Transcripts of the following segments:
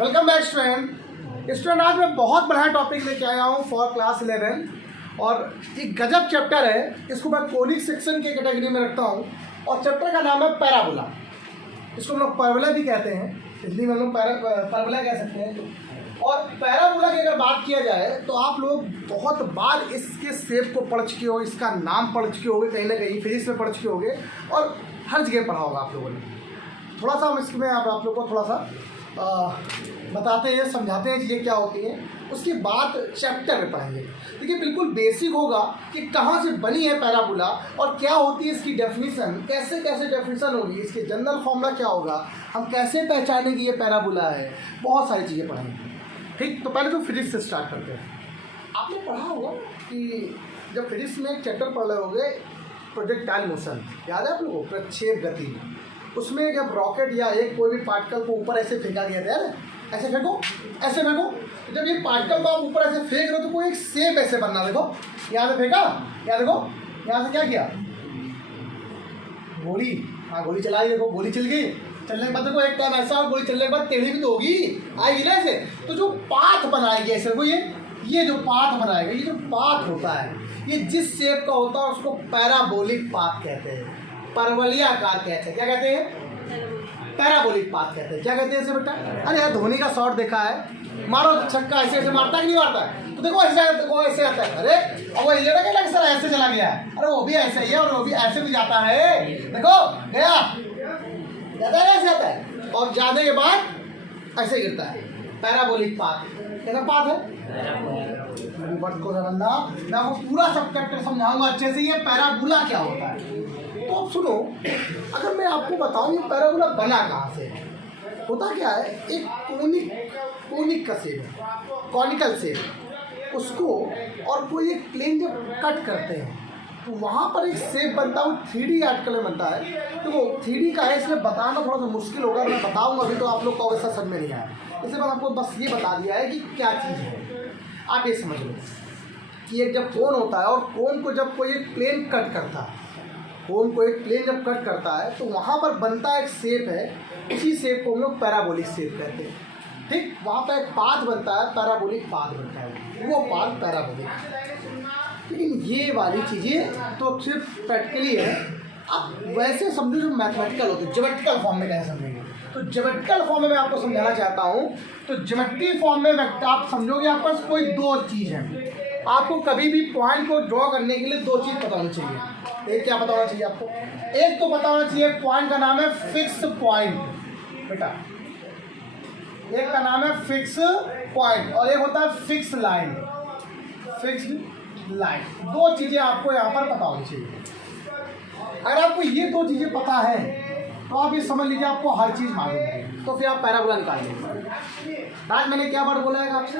Welcome back student. आज मैं बहुत बड़ा टॉपिक लेके आया हूँ फॉर क्लास 11 और एक गजब चैप्टर है। इसको मैं कोनिक सेक्शन के कैटेगरी में रखता हूँ और चैप्टर का नाम है पैराबोला। इसको हम लोग पैराबोला भी कहते हैं, इसलिए हम लोग पैराबोला कह सकते हैं। और पैराबोला की अगर बात किया जाए तो आप लोग बहुत बार इसके शेप को पढ़ चुके हो, इसका नाम पढ़ चुके होगे, कहीं ना कहीं फिजिक्स में पढ़ चुके होगे और हर जगह पढ़ा होगा आप लोगों ने। थोड़ा सा हम इसमें आप लोग को थोड़ा सा बताते हैं, समझाते हैं चीज़ें क्या होती हैं, उसके बाद चैप्टर में पढ़ेंगे। देखिए बिल्कुल बेसिक होगा कि कहाँ से बनी है पैराबोला और क्या होती है इसकी डेफिनेशन, कैसे कैसे डेफिनेशन होगी, इसके जनरल फॉर्मूला क्या होगा, हम कैसे पहचानेंगे ये पैराबोला है, बहुत सारी चीज़ें पढ़ेंगे। ठीक, तो पहले तो फिजिक्स से स्टार्ट करते हैं। आपने पढ़ा होगा कि जब फिजिक्स में एक चैप्टर पढ़ रहे होंगे प्रोजेक्टाइल मोशन, याद है आप लोगों को, प्रक्षेप गति। उसमें जब रॉकेट या एक कोई भी पार्टिकल को ऊपर ऐसे फेंका गया था, ऐसे फेंको, ऐसे फेंको, जब ये पार्टिकल को आप ऊपर ऐसे फेंक रहे हो तो कोई एक शेप ऐसे बनना। देखो यहाँ से फेंका, यहाँ देखो यहाँ से क्या किया, गोली, हाँ गोली चलाई, देखो गोली चल गई। चलने के बाद देखो एक टाइम ऐसा, गोली चलने के बाद टेढ़ी भी तो होगी, आएगी ना ऐसे। तो जो पाथ बनाएगी ऐसे को, ये जो पाथ बनाएगा, ये जो पाथ होता है, ये जिस शेप का होता है उसको पैराबोलिक पाथ कहते हैं, परवलयाकार कहते हैं। क्या कहते हैं? पैराबोलिक पाथ कहते हैं। क्या कहते हैं इसे बेटा? अरे यार धोनी का शॉट देखा है, मारो छक्का ऐसे ऐसे मारता है कि नहीं मारता है? तो देखो ऐसे, वो ऐसे आता है, अरे और वो ये ना कि सर ऐसे चला गया है, अरे वो भी ऐसे ही है और वो भी ऐसे भी जाता है, देखो गया, जाता है ऐसे आता है और जाने के बाद ऐसे गिरता है। पैराबोलिक पाथ कैसा पाथ है? बट को समझना, मैं आपको पूरा सब चैप्टर समझाऊंगा अच्छे से, ये पैराबोला क्या होता है। तो अब सुनो, अगर मैं आपको बताऊं ये पैराबोला बना कहाँ से है, होता क्या है, एक कोनिक का शेप है, कॉनिकल शेप, उसको और कोई एक प्लेन जब कट करते हैं तो वहाँ पर एक शेप बनता है, वो 3D आर्टिकल में बनता है। तो वो 3D का है, इसलिए बताना थोड़ा सा मुश्किल होगा, मैं बताऊंगा अभी तो आप लोग को वैसा समझ में नहीं आया, इसलिए मैं आपको बस ये बता दिया है कि क्या चीज़ है। आप ये समझ लो कि एक जब कोन होता है और कोन को जब कोई एक प्लेन कट करता है, कोन को एक प्लेन जब कट करता है तो वहाँ पर बनता एक शेप है, उसी शेप को हम लोग पैराबोलिक शेप कहते हैं। ठीक, वहाँ पर एक पाथ बनता है, पैराबोलिक पाथ बनता है, वो पाथ पैराबोलिक। लेकिन ये वाली चीज़ें तो सिर्फ प्रैक्टिकली है, आप वैसे समझो जो मैथमेटिकल होते हैं, ज्योमेट्रिकल फॉर्म में कैसे समझेंगे। तो ज्योमेट्रिकल फॉर्म में मैं आपको समझाना चाहता हूँ। तो ज्योमेट्री फॉर्म में आप समझोगे, आपके पास कोई दो चीज़ है, आपको कभी भी पॉइंट को ड्रॉ करने के लिए दो चीज़ पता होनी चाहिए। एक क्या पता होना चाहिए आपको? एक तो पता होना चाहिए पॉइंट का नाम है फिक्स पॉइंट बेटा, एक का नाम है फिक्स पॉइंट और एक होता है फिक्स लाइन। फिक्स्ड लाइन, दो चीज़ें आपको यहाँ पर पता होनी चाहिए। अगर आपको ये दो चीज़ें पता है तो आप ये समझ लीजिए आपको हर चीज़ मालूम है, तो फिर आप पैराबोला निकाल लेंगे। आज मैंने क्या वर्ड बोला है आपसे?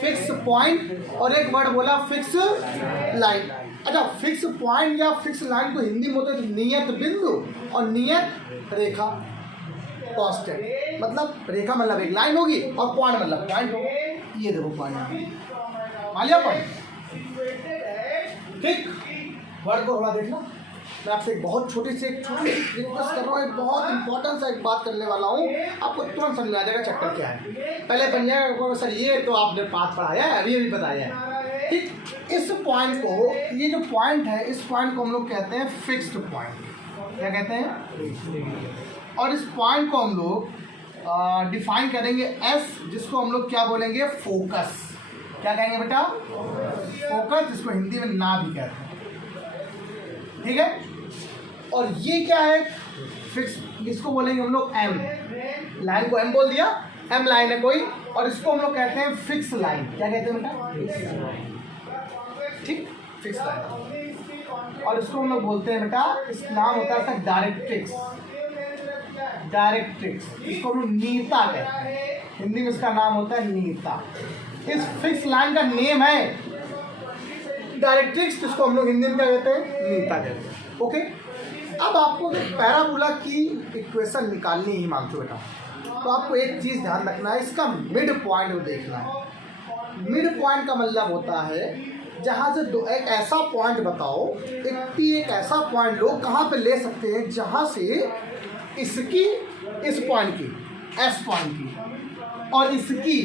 फिक्स पॉइंट और एक वर्ड बोला फिक्स लाइन। अच्छा, फिक्स पॉइंट या फिक्स लाइन को हिंदी में होता है नियत बिंदु और नियत रेखा, कांस्टेंट। मतलब रेखा मतलब एक लाइन होगी और पॉइंट मतलब पॉइंट होगा। ये देखो पॉइंट, मान लिया पॉइंट। ठीक, वर्ड को थोड़ा देखना। मैं आपसे एक बहुत छोटी सी रिक्वेस्ट कर रहा हूँ, एक बहुत इंपॉर्टेंट सा एक बात करने वाला हूँ, आपको तुरंत समझ में आ जाएगा चैप्टर क्या है। पहले बन जाएगा सर ये तो आपने पाथ पढ़ाया है, अभी बताया है। ठीक, इस पॉइंट को, ये जो पॉइंट है, इस पॉइंट को हम लोग कहते हैं फिक्स्ड पॉइंट। क्या कहते हैं? और इस पॉइंट को हम लोग डिफाइन करेंगे एस, जिसको हम लोग क्या बोलेंगे? फोकस। क्या कहेंगे बेटा? फोकस, जिसको हिंदी में ना भी कहते हैं। ठीक है, और ये क्या है? फिक्स, इसको बोलेंगे हम लोग एम। लाइन को एम बोल दिया, एम लाइन है कोई, और इसको हम लोग कहते हैं फिक्स लाइन। क्या कहते हैं बेटा? ठीक, फिक्स लाइन। और इसको हम लोग बोलते हैं बेटा, इस नाम होता है डायरेक्ट्रिक्स। डायरेक्ट्रिक्स, इसको हम लोग नीता कहते हैं, हिंदी में इसका नाम होता है नीता। इस फिक्स लाइन का नेम है डायरेक्ट्रिक्स, जिसको हम लोग हिंदी में क्या कहते हैं? नीता कहते हैं। ओके, अब आपको पैराबोला की इक्वेशन निकालनी ही मानते बेटा, तो आपको एक चीज़ ध्यान रखना है, इसका मिड पॉइंट देखना है। मिड पॉइंट का मतलब होता है जहाँ से एक ऐसा पॉइंट बताओ, एक ऐसा पॉइंट लो कहाँ पे ले सकते हैं जहाँ से इसकी, इस पॉइंट की, एस पॉइंट की और इसकी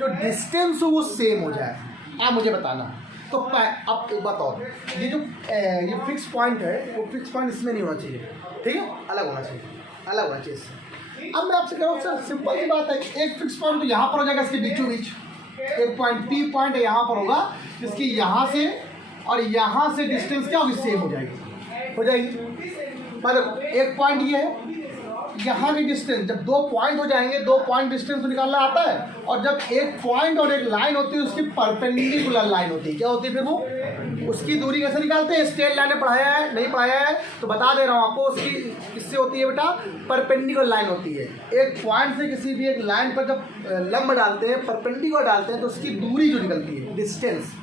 जो डिस्टेंस हो वो सेम हो जाए, आप मुझे बताना। तो अब एक बात और, ये जो ये फिक्स पॉइंट है वो फिक्स पॉइंट इसमें नहीं होना चाहिए, ठीक है, अलग होना चाहिए, अलग होना चाहिए इससे। अब मैं आपसे कह रहा हूँ सर सिंपल सी बात है, एक फिक्स पॉइंट तो यहाँ पर हो जाएगा इसके बीचों बीच, एक पॉइंट पी पॉइंट यहाँ पर होगा, जिसकी यहाँ से और यहाँ से डिस्टेंस क्या होगी, सेम हो जाएगी। मतलब एक पॉइंट ये है, यहाँ की डिस्टेंस, जब दो पॉइंट हो जाएंगे, दो पॉइंट डिस्टेंस तो निकालना आता है, और जब एक पॉइंट और एक लाइन होती है उसकी परपेंडिकुलर लाइन होती है, क्या होती है फिर वो, उसकी दूरी कैसे निकालते हैं, स्ट्रेट लाइन में पढ़ाया है, नहीं पढ़ाया है तो बता दे रहा हूँ आपको, उसकी किससे होती है बेटा, परपेंडिकुलर लाइन होती है। एक पॉइंट से किसी भी एक लाइन पर जब लंब डालते हैं, परपेंडिकुलर डालते हैं, तो उसकी दूरी जो निकलती है, डिस्टेंस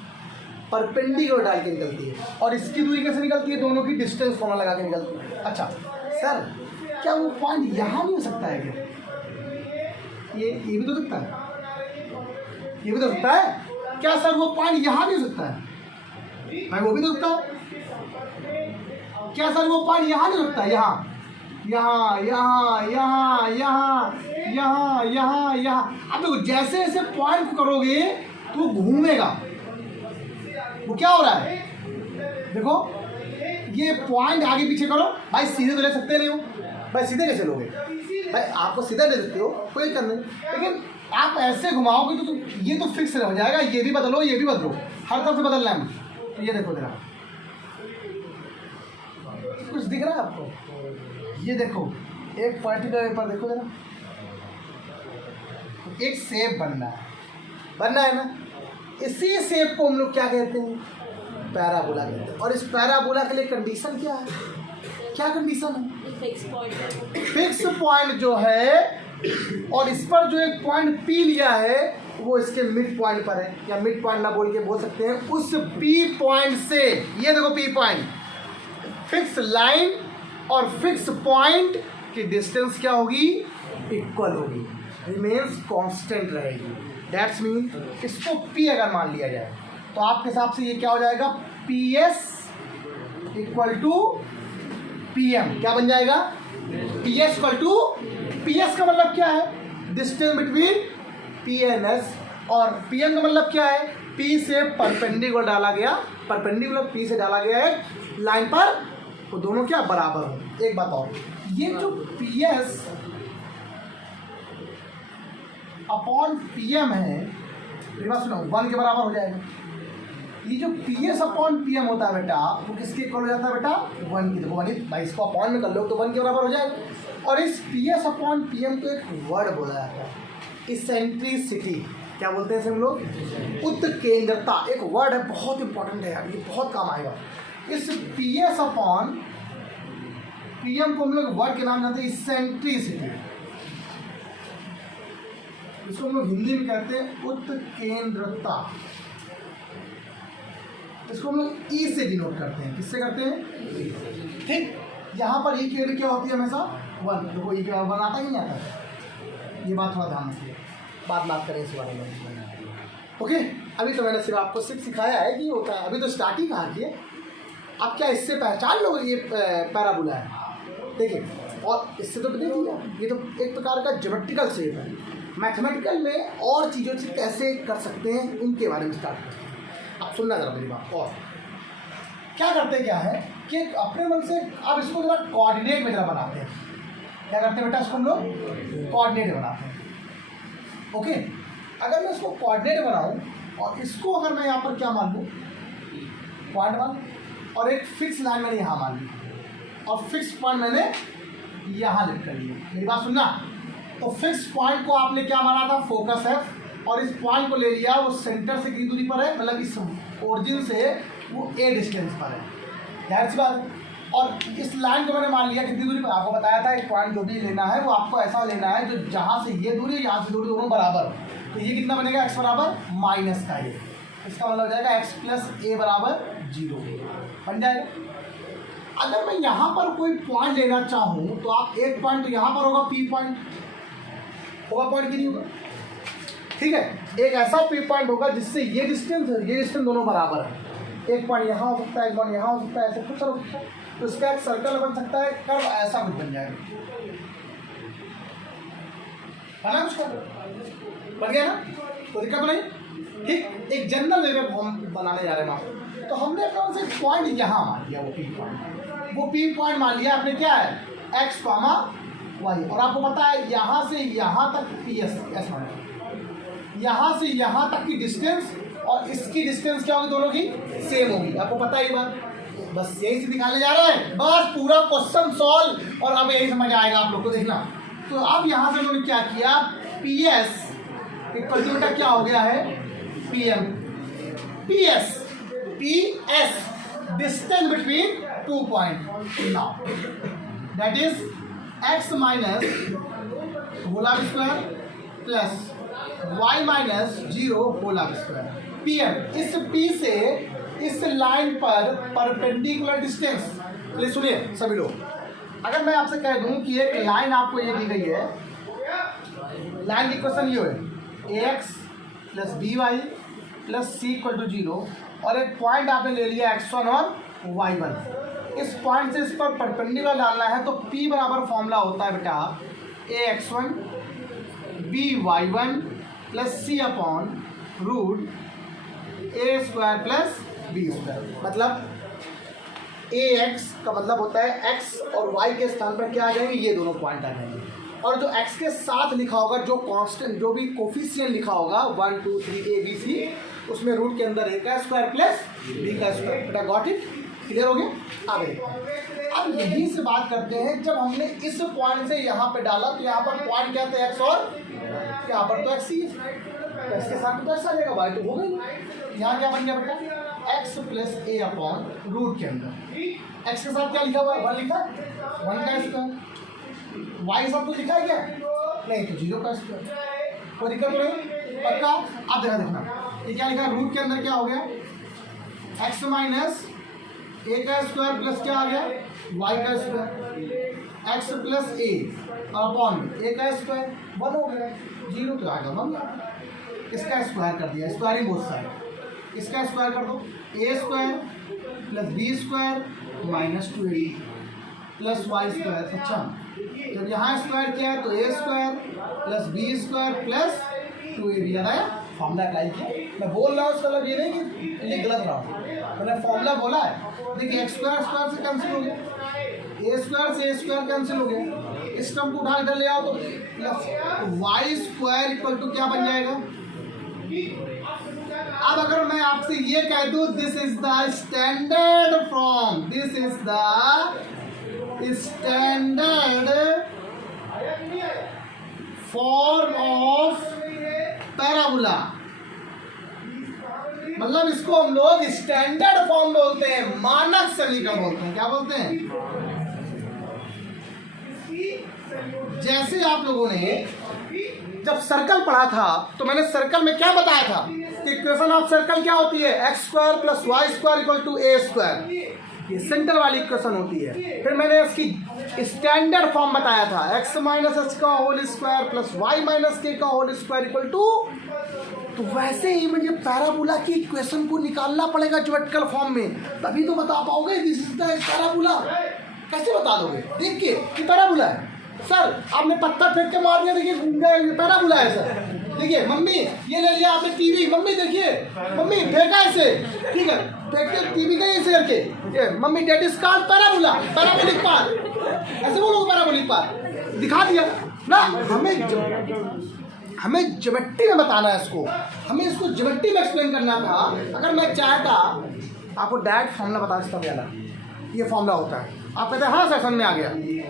परपेंडिकुलर डाल के निकलती है, और इसकी दूरी कैसे निकलती है, दोनों की डिस्टेंस फॉर्मूला लगा के निकलती है। अच्छा सर, क्या वो पॉइंट यहाँ नहीं हो सकता है क्या, ये भी तो सकता है, ये भी तो सकता है क्या सर, वो पॉइंट यहाँ नहीं हो सकता है भाई, वो भी तो सकता है क्या सर, वो पॉइंट यहाँ नहीं हो सकता है, यहाँ यहाँ यहाँ यहाँ यहाँ यहाँ यहाँ यहाँ। अब देखो जैसे जैसे पॉइंट को करोगे तो घूमेगा, वो क्या हो रहा है, देखो ये पॉइंट आगे पीछे करो भाई, सीधे तो ले सकते नहीं हो भाई, सीधे कैसे लोगे भाई, आपको सीधा ले सकते हो कोई कर नहीं, लेकिन आप ऐसे घुमाओगे तो ये तो फिक्स हो जाएगा, ये भी बदलो ये भी बदलो, हर तरफ से बदलना है। तो ये देखो जरा, कुछ दिख रहा है आपको, ये देखो एक पर्टिकुलर पर देखो जरा, एक शेप बनना है ना, इसी शेप को हम लोग क्या कहते हैं, पैराबोला कहते हैं। और इस पैराबोला के लिए कंडीशन क्या है, क्या कंडीशन है, फिक्स पॉइंट जो है, और इस पर जो एक पॉइंट पी लिया है वो इसके मिड पॉइंट पर है, या मिड पॉइंट ना बोल के बोल सकते हैं, उस पी पॉइंट से, ये देखो पी पॉइंट, फिक्स लाइन और फिक्स पॉइंट की डिस्टेंस क्या होगी, इक्वल होगी, रिमेन्स कांस्टेंट रहेगी। दैट्स मीन इसको पी अगर मान लिया जाए तो आपके हिसाब से ये क्या हो जाएगा, P S equal to P M, क्या बन जाएगा, P S equal to, P S का मतलब क्या है, distance between P N S, और पी एम का मतलब क्या है, पी से परपेंडिकुलर डाला गया, परपेंडिकुलर पी से डाला गया है लाइन पर, वो दोनों क्या बराबर हो। एक बात और, ये जो P S upon P M है, मेरी बात सुनो, 1 के बराबर हो जाएगा। ये जो P S upon P M होता है बेटा, वो किसके इक्वल हो जाता है बेटा, 1 की। देखो 1 भाई, इसको अपॉन में कर लो तो 1 के बराबर हो जाएगा। और इस P S upon P M को एक वर्ड बोला जाता है, इसेंट्रिसिटी, क्या बोलते हैं इसे हम लोग, उत्केंद्रता, एक वर्ड है, बहुत इंपॉर्टेंट है यार, ये बहुत काम आएगा। इस P S upon P M को हम लोग वर्ड के नाम जानते हैं इसेंट्रिसिटी, इसको हम लोग हिंदी में कहते हैं उत्केंद्रता, इसको हम लोग ई से डिनोट करते हैं, किससे करते हैं, ठीक। यहाँ पर ई की वैल्यू क्या होती है हमेशा 1, देखो ई का 1 आता ही नहीं आता, ये बात थोड़ा ध्यान रखिए, बात करें इस बारे में। ओके, अभी तो मैंने सिर्फ आपको सिखाया है कि होता है, अभी तो स्टार्टिंग कहाँ की है, आप क्या इससे पहचान लोगे ये पैराबोला है, देखिए, और इससे तो देख लिया, ये तो एक प्रकार का ज्योमेट्रिकल शेप है, मैथमेटिकल में और चीज़ों से कैसे कर सकते हैं उनके बारे में स्टार्ट करते हैं। आप सुनना जरा मेरी बात, और क्या करते क्या है कि अपने मन से आप इसको जरा कोऑर्डिनेट में जरा बनाते हैं, क्या करते हैं बेटा, इसको हम लोग कोऑर्डिनेट बनाते हैं। ओके, अगर मैं इसको कोऑर्डिनेट बनाऊं और इसको अगर मैं यहाँ पर क्या मान लूँ, पॉइंट मान, और एक फिक्स लाइन मैंने यहाँ मान ली, और फिक्स पॉइंट मैंने यहाँ लिख कर लिया, मेरी बात सुनना। तो फिक्स पॉइंट को आपने क्या माना था, फोकस है, और इस पॉइंट को ले लिया, वो सेंटर से कितनी दूरी पर है, मतलब इस ओरिजिन से वो ए डिस्टेंस पर है, जाहिर सी बात है। और इस लाइन को मैंने मान लिया कितनी दूरी पर, आपको बताया था एक पॉइंट जो भी लेना है वो आपको ऐसा लेना है जो जहाँ से ये दूरी यहाँ से दूरी दोनों बराबर, तो ये कितना बनेगा, एक्स बराबर माइनस का, ये इसका मतलब हो जाएगा एक्स प्लस ए बराबर 0 बन जाएगा। अगर मैं यहाँ पर कोई पॉइंट लेना चाहूँ तो आप एक पॉइंट तो यहाँ पर होगा, पी पॉइंट होगा, पॉइंट की नहीं होगा, ठीक है। एक ऐसा पी पॉइंट होगा जिससे ये डिस्टेंस दोनों बराबर है, एक पॉइंट यहाँ हो सकता है, एक पॉइंट यहाँ हो सकता है, ऐसे कुछ हो सकता है, तो इसका एक सर्कल बन सकता है, कर्व ऐसा कुछ बन जाएगा। है ना, कुछ बन गया ना, तो दिक्कत तो नहीं। ठीक, एक जनरल वे में हम बनाने जा रहे हैं आप। तो हमने अपना से पॉइंट यहाँ मान लिया, वो पी पॉइंट मान लिया आपने, क्या है एक्स कॉमा वाई, और आपको पता है यहाँ से यहाँ तक पी एस एस मान, यहाँ से यहाँ तक की डिस्टेंस और इसकी डिस्टेंस क्या होगी, दोनों की सेम होगी, आपको पता ही बात। बस यही से दिखाने जा रहे हैं, बस पूरा क्वेश्चन सॉल्व, और अब यही समझ आएगा आप लोग को, देखना। तो अब यहाँ से उन्होंने क्या किया, पी एस इक्वल टू क्या हो गया है, P M, P S distance between 2 point, now that is X minus whole square plus Y minus 0 whole square, P M. इस पी से इस लाइन पर परपेंडिकुलर डिस्टेंस, चलिए सुनिए सभी लोग, अगर मैं आपसे कह दूं कि एक लाइन आपको ये दी गई है, लाइन की इक्वेशन ये है a x plus b y plus c equal to 0, और एक पॉइंट आपने ले लिया x1 और y1, इस पॉइंट से इस पर परपेंडिकुलर डालना है, तो p बराबर फॉर्मूला होता है बेटा ए एक्स1 बी वाई1 प्लस सी अपॉन रूट ए स्क्वायर प्लस बी स्क्वायर। मतलब ए एक्स का मतलब होता है x और y के स्थान पर क्या आ जाएंगे, ये दोनों पॉइंट आ जाएंगे, और जो x के साथ लिखा होगा, जो कांस्टेंट, जो भी कोफिशिएंट लिखा होगा 1 2 3 a b c, उसमें रूट के अंदर a का स्क्वायर प्लस b का स्क्वायर। बेटा गॉट इट, क्लियर हो गया। आगे अब यहीं से बात करते हैं, जब हमने इस पॉइंट से यहाँ पे डाला तो यहाँ पर पॉइंट क्या था x, और यहाँ पर तो x ही है, तो इसके साथ तो x आ जाएगा, y तो हो गई। यहाँ क्या बन गया बेटा, x plus a upon root के अंदर x के साथ क्या लिखा हुआ है, 1 लिखा है, 1 का स्क्वायर, y के साथ कुछ लिखा है क्या, नहीं, तो 0 का स्क्वायर, कोई दिक्कत तो नहीं, पक्का। अब देखना ये क्या लिखा, रूट के अंदर क्या हो गया, x माइनस a का स्क्वायर प्लस क्या आ गया, y का square, x plus a upon a का स्क्वायर, 1 हो गया, 0 तो आ गया 1, इसका स्क्वायर कर दिया, स्क्वायरिंग बोथ साइड, इसका स्क्वायर कर दो, a square plus b square minus 2ab plus Y square. अच्छा, जब यहाँ स्क्वायर किया है तो a square plus b square plus 2ab, याद आया, फॉर्मूला अप्लाई किया। मैं बोल रहा हूँ उसका मतलब ये नहीं कि ये गलत रहा हूँ, मैंने फॉर्मूला बोला है। देखिए एक्स स्क्वायर स्क्वायर से कैंसिल हो गया, ए स्क्वायर से ए स्क्वायर कैंसिल हो गया, इस टर्म को उठा इधर ले आओ तो plus Y square equal to क्या बन जाएगा। अब अगर मैं आपसे ये कह दूं this is the standard form, this is the standard form of parabola, मतलब इसको हम लोग स्टैंडर्ड फॉर्म बोलते हैं, मानक समीकरण बोलते हैं। क्या बोलते हैं, जैसे आप लोगों ने जब सर्कल पढ़ा था तो मैंने सर्कल में क्या बताया था कि इक्वेशन ऑफ सर्कल क्या होती है, X square plus Y square equal to A square, ये सेंटर वाली इक्वेशन होती है। फिर मैंने इसकी स्टैंडर्ड फॉर्म बताया था, एक्स माइनस एच का whole square plus Y minus K का होल स्क्वायर इक्वल टू, तो वैसे ही मुझे पैराबोला की इक्वेशन को निकालना पड़ेगा ज्योमेट्रिकल फॉर्म में, तभी तो बता पाओगे दिस इज द पैराबोला। कैसे बता दोगे, देख के कि पैराबोला है। सर आपने पत्थर फेंक के मार दिया, देखिए पैराबोला है सर। देखिए मम्मी ये ले लिया आपने टीवी, मम्मी देखिए मम्मी फेंका ऐसे, ठीक है फेंकते टीवी का ऐसे करके, मम्मी that is called parabola, parabolic path, ऐसे बोलोगे पैराबोलिक पाथ, दिखा दिया ना। हमें ज्योमेट्री में बताना है इसको, हमें इसको ज्योमेट्री में एक्सप्लेन करना था। अगर मैं चाहता आपको डायरेक्ट फॉर्मूला बता देता वाला, ये फॉर्मूला होता है, आप कहते हैं हाँ सेशन में आ गया।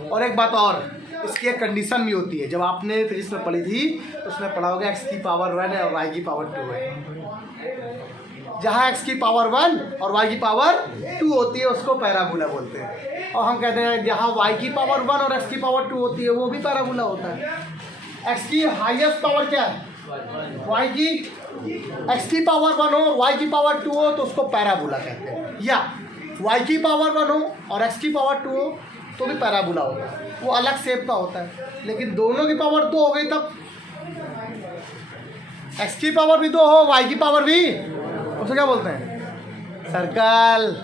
और एक बात और, इसकी एक कंडीशन भी होती है, जब आपने फिजिक्स में पढ़ी थी तो उसमें पढ़ा होगा एक्स की पावर 1 है और वाई की पावर 2 है। जहाँ एक्स की पावर 1 और वाई की पावर 2 होती है उसको पैराबोला बोलते हैं। और हम कहते हैं जहाँ वाई की पावर 1 और एक्स की पावर 2 होती है वो भी पैराबोला होता है। एक्स की हाईएस्ट पावर क्या है, वाई की, एक्स की पावर 1 हो वाई की पावर 2 हो तो उसको पैराबोला कहते हैं, या वाई की पावर 1 हो और एक्स की पावर 2 हो तो भी पैराबोला होता है, वो अलग शेप का होता है। लेकिन दोनों की पावर 2 हो गई तब एक्स की पावर भी 2 हो वाई की पावर भी, उसे क्या बोलते हैं, सर्कल,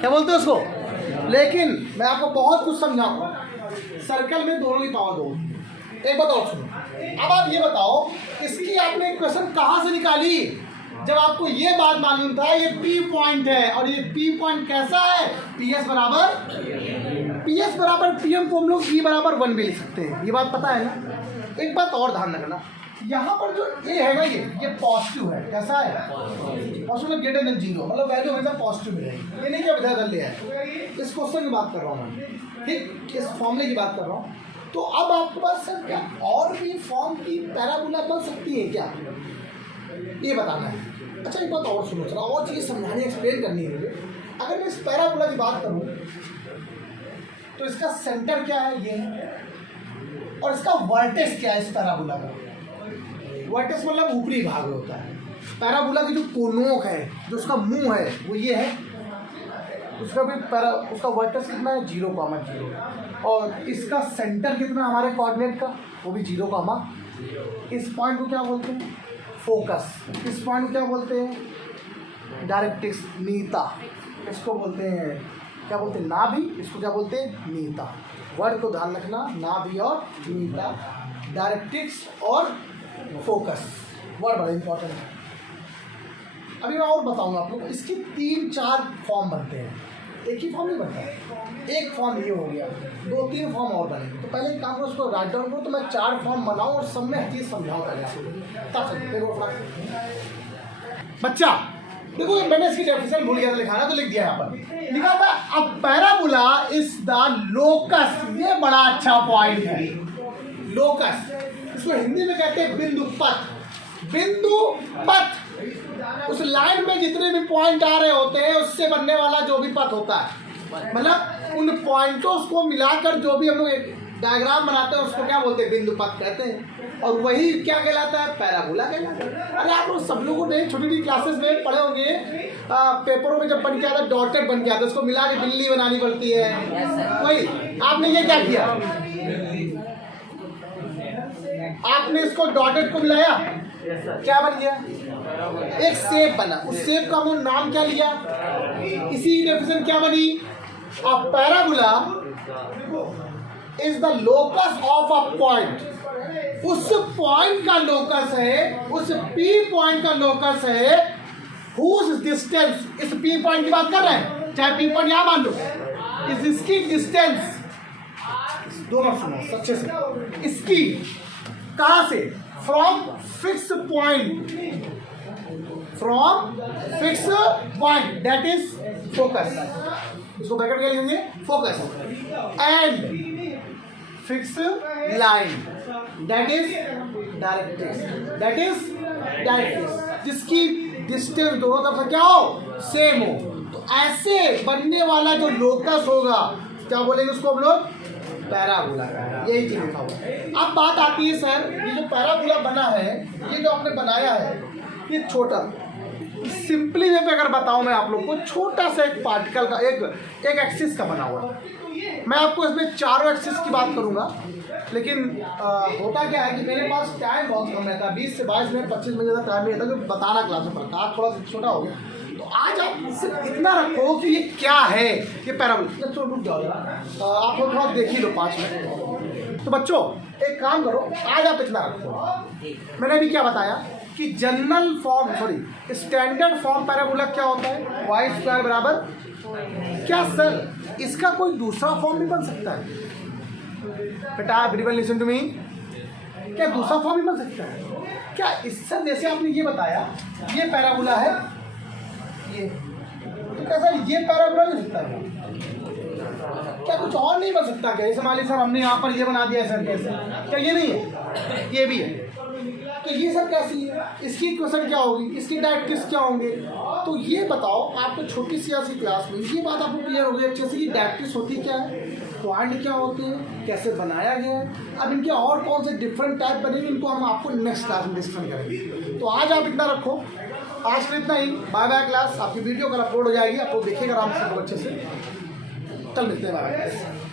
क्या बोलते हैं उसको। लेकिन मैं आपको बहुत कुछ समझाऊंगा, सर्कल में दोनों की पावर 2 होती है, एक बात और सुनो, अब आप ये बताओ इसकी आपने इक्वेशन कहाँ से निकाली जब आपको ये बात मालूम था ये P पॉइंट है और ये P पॉइंट कैसा है, PS बराबर PM को हम लोग E बराबर 1 भी लिख सकते हैं, ये बात पता है ना। एक बात और ध्यान रखना, यहाँ पर जो A है ना ये पॉजिटिव है, कैसा है पॉजिटिव, ग्रेटर देन 0, मतलब वैल्यू हमेशा पॉजिटिव मिलेगी। ये नहीं क्या विधा कर लिया है, इस क्वेश्चन की बात कर रहा हूँ मैं, ठीक, इस फॉर्मूले की बात कर रहा हूँ। तो अब आपके पास सर क्या और भी फॉर्म की पैराबोला बन सकती है क्या, ये बताना है। अच्छा एक बात और सुनो, चला और चीज़ समझाने एक्सप्लेन करनी है मुझे। अगर मैं इस पैराबोला की बात करूँ तो इसका सेंटर क्या है, ये है, और इसका वर्टेक्स क्या है इस पैराबोला का। वर्टेक्स मतलब ऊपरी भाग में होता है, पैराबोला की जो कोनोक है, जो उसका मुंह है वो ये है, उसका भी उसका वर्टेक्स कितना है 0,0, और इसका सेंटर कितना हमारे कोऑर्डिनेट का, वो भी 0, इस पॉइंट को क्या बोलते हैं फोकस, इस पॉइंट को क्या बोलते हैं डायरेक्ट्रिक्स, नीता, इसको बोलते हैं क्या बोलते हैं नाभि, इसको क्या बोलते हैं नीता। वर्ड को ध्यान रखना, नाभि और नीता, डायरेक्ट्रिक्स और फोकस, वर्ड बड़ा इंपॉर्टेंट है। अभी मैं और बताऊंगा आप लोग, इसके 3-4 फॉर्म बनते हैं, एक ही फॉर्म नहीं बनता है। एक फॉर्म ये हो गया, 2-3 फॉर्म और बनेंगे। तो पहले एक काम करो, उसको राइट डाउन करो तो मैं 4 फॉर्म बनाऊँ और सब में हर चीज़ समझाऊँ पहले। बच्चा देखो मैंने इसकी डेफिनेशन भूल गया था लिखाना, तो लिख दिया यहाँ पर, लिखा था अब पैराबोला इज द लोकस, ये बड़ा अच्छा पॉइंट है, लोकस, इसको हिंदी में कहते हैं बिंदु पथ। बिंदु पथ उस लाइन में जितने भी पॉइंट आ रहे होते हैं उससे बनने वाला जो भी पथ होता है, मतलब उन पॉइंटों को मिलाकर जो भी हम लोग एक डायग्राम बनाते हैं उसको क्या बोलते हैं बिंदु पथ कहते हैं, और वही क्या कहलाता है पैराबोला कहलाता है। अरे आप लोग सब लोगों ने छोटी छोटी क्लासेस में पढ़े होंगे, पेपरों में जब बन के आता डॉटेड बन के आता, उसको मिला के बिल्ली बनानी पड़ती है, वही आपने ये क्या किया, आपने इसको डॉटेड को मिलाया, क्या बन गया एक शेप बना, उस शेप का हमने नाम क्या लिया, इसी डेफिनेशन क्या बनी, a parabola is the locus of a point, उस पॉइंट का लोकस है, उस P पॉइंट का लोकस है, whose डिस्टेंस, इस P पॉइंट की बात कर रहे हैं, चाहे P पॉइंट यहां मान लो, इसकी डिस्टेंस, दोनों सुनो अच्छे से, इसकी कहां से, from fix point, from fix point that is focus, इसको ब्रैकेट क्या लिखेंगे focus, and fix line that is directrix, that is directrix, जिसकी डिस्टेंस दोनों तरफ से क्या हो सेम हो। तो ऐसे बनने वाला जो लोकस होगा क्या बोलेंगे उसको हम लोग पैराबोला, यही चीज लिखा हुआ। अब बात आती है सर ये जो पैराबोला बना है, ये जो आपने बनाया है ये छोटा, सिंपली वे पे अगर बताऊं मैं आप लोग को, छोटा सा एक पार्टिकल का एक एक्सिस का बना हुआ है। मैं आपको इसमें चारों एक्सिस की बात करूंगा, लेकिन होता क्या है कि मेरे पास टाइम बहुत कम रहता है, 20 से 22 मिनट 25 मिनट ज़्यादा टाइम नहीं रहता, जो बताना क्लास में पड़ता है, आज थोड़ा सा छोटा हो गया। तो आज आप सिर्फ इतना रखो कि ये क्या है, ये पैराबोला, चलो रुक जाओ आप लोग थोड़ा देख ही लो 5 मिनट। तो बच्चों एक काम करो, आज आप इतना रखो, मैंने अभी क्या बताया कि general form sorry standard form parabola क्या होता है, वाई स्क्वायर बराबर, क्या सर इसका कोई दूसरा फॉर्म भी बन सकता है बेटा, एवरीवन लिसन टू मी, क्या दूसरा फॉर्म भी बन सकता है क्या, इससे जैसे आपने ये बताया ये पैराबोला है ये, तो क्या सर ये पैराबोला नहीं सकता है क्या, कुछ और नहीं बन सकता क्या, जैसे मान लीजिए सर हमने यहाँ पर ये बना दिया सर, कैसे क्या ये नहीं है, ये भी है, तो ये सब कैसी है, इसकी इक्वेशन क्या होगी, इसकी डायरेक्ट्रिक्स क्या होंगे। तो ये बताओ आपको छोटी सी ऐसी क्लास में ये बात आपको क्लियर हो गई अच्छे से कि डायरेक्ट्रिक्स होती क्या है, पॉइंट क्या होते हैं, कैसे बनाया गया है, अब इनके और कौन से डिफरेंट टाइप बनेंगे इनको हम आपको नेक्स्ट क्लास में डिस्कस करेंगे। तो आज आप इतना रखो, आज के इतना ही, बाय बाय क्लास, आपकी वीडियो कल अपलोड हो जाएगी, आप लोग देखिएगा आराम से अच्छे से, कल मिलते हैं, बाय बाय।